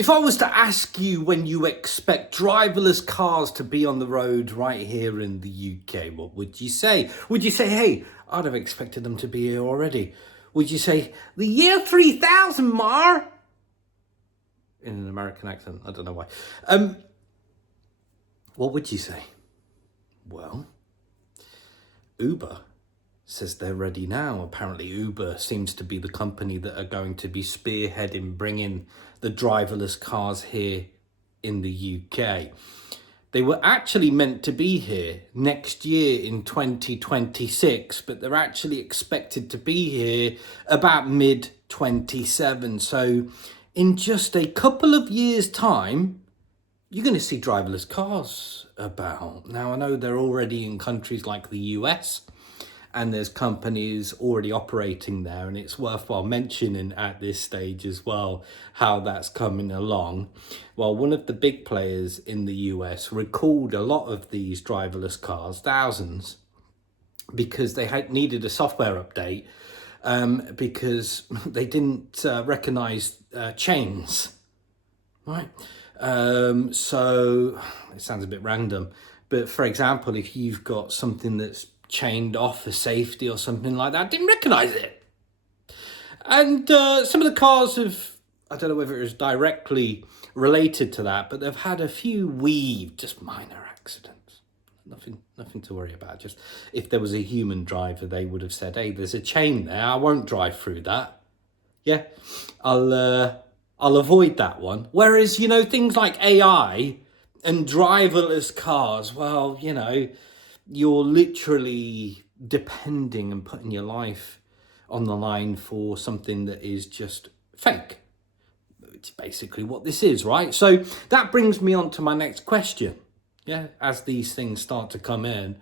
If I was to ask you when you expect driverless cars to be on the road right here in the UK, what would you say? Would you say, hey, I'd have expected them to be here already? Would you say, the year 3000, Mar? In an American accent, I don't know why. What would you say? Well, Uber says they're ready now. Apparently Uber seems to be the company that are going to be spearheading bringing the driverless cars here in the UK. They were actually meant to be here next year in 2026, but they're actually expected to be here about mid 27. So in just a couple of years' time, you're going to see driverless cars about. Now, I know they're already in countries like the US, and there's companies already operating there, and it's worthwhile mentioning at this stage as well how that's coming along. Well, one of the big players in the US recalled a lot of these driverless cars, thousands, because they had needed a software update, because they didn't recognize chains, right? So it sounds a bit random, but for example, if you've got something that's chained off for safety or something like that, didn't recognize it. And some of the cars have, I don't know whether it was directly related to that, but they've had a few just minor accidents. Nothing to worry about. Just if there was a human driver, they would have said, hey, there's a chain there, I won't drive through that. Yeah, I'll avoid that one. Whereas, things like AI and driverless cars, well, you're literally depending and putting your life on the line for something that is just fake. It's basically what this is, right? So that brings me on to my next question. Yeah, as these things start to come in,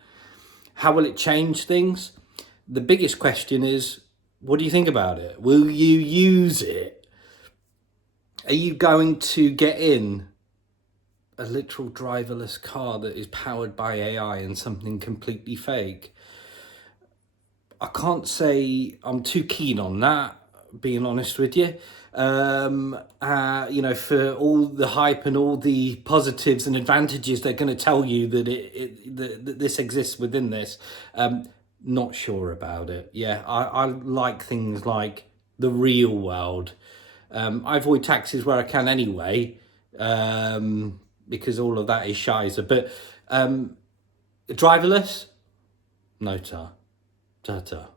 how will it change things? The biggest question is, what do you think about it? Will you use it? Are you going to get in a literal driverless car that is powered by AI and something completely fake? I can't say I'm too keen on that, being honest with you. For all the hype and all the positives and advantages they're going to tell you that this exists within this, not sure about it. Yeah, I like things like the real world. I avoid taxis where I can anyway, because all of that is shizer. But driverless, no ta. Ta-ta.